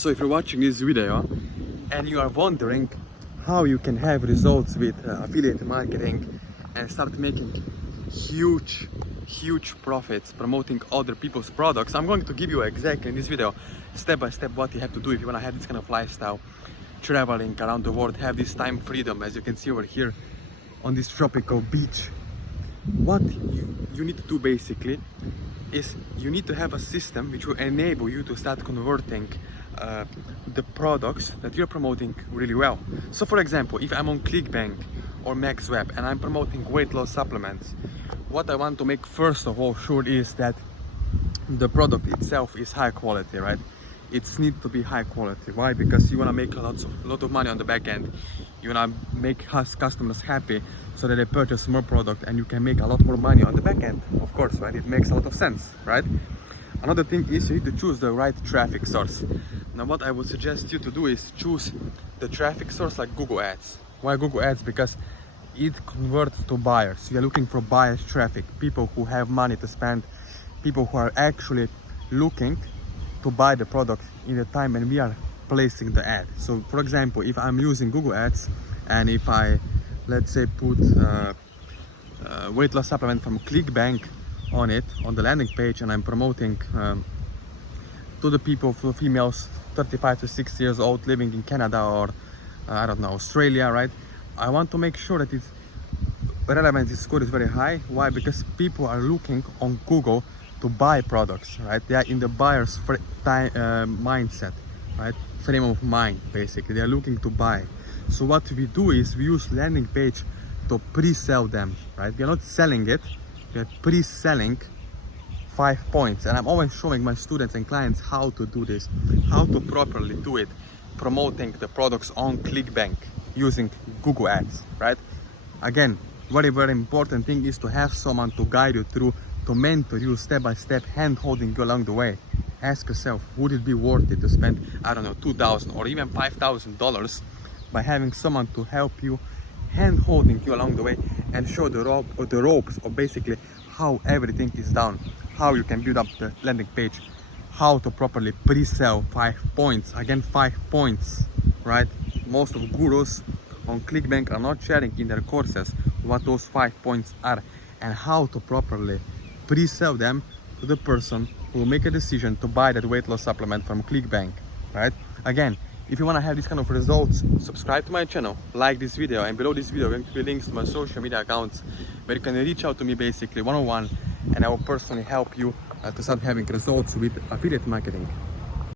So if you're watching this video and you are wondering how you can have results with affiliate marketing and start making huge profits promoting other people's products, I'm going to give you exactly in this video step by step what you have to do if you want to have this kind of lifestyle, traveling around the world, have this time freedom, as you can see over here on this tropical beach. What you need to do basically is you need to have a system which will enable you to start converting the products that you're promoting really well. So for example, if I'm on ClickBank or MaxWeb and I'm promoting weight loss supplements, what I want to make first of all sure is that the product itself is high quality, right? It needs to be high quality. Why? Because you want to make a lot of money on the back end. You want to make us customers happy so that they purchase more product and you can make a lot more money on the back end, of course, right? It makes a lot of sense, right? Another thing is you need to choose the right traffic source. Now what I would suggest you to do is choose the traffic source like Google Ads. Why Google Ads? Because it converts to buyers. You're looking for buyers traffic, people who have money to spend, people who are actually looking to buy the product in the time when we are placing the ad. So for example, if I'm using Google Ads and if I, let's say, put weight loss supplement from ClickBank on it, on the landing page, and I'm promoting to the people, for females 35 to 60 years old living in Canada or I don't know, Australia, right? I want to make sure that its relevancy score is very high. Why? Because people are looking on Google to buy products, right? They are in the buyer's mindset, right? Frame of mind, basically. They are looking to buy. So what we do is we use landing page to pre-sell them, right? We are not selling it, we are pre-selling 5 points. And I'm always showing my students and clients how to do this, how to properly do it, promoting the products on ClickBank using Google Ads, right? Again, very important thing is to have someone to guide you through, to mentor you step by step, hand holding you along the way. Ask yourself, would it be worth it to spend, I don't know, $2,000 or even $5,000 by having someone to help you, hand holding you along the way and show the ropes of basically how everything is done, how you can build up the landing page, how to properly pre-sell 5 points. Again, 5 points, right? Most of gurus on ClickBank are not sharing in their courses what those 5 points are and how to properly pre-sell them to the person who will make a decision to buy that weight loss supplement from ClickBank, right? Again, if you want to have this kind of results, subscribe to my channel, like this video, and below this video are going to be links to my social media accounts where you can reach out to me basically one-on-one, and I will personally help you to start having results with affiliate marketing.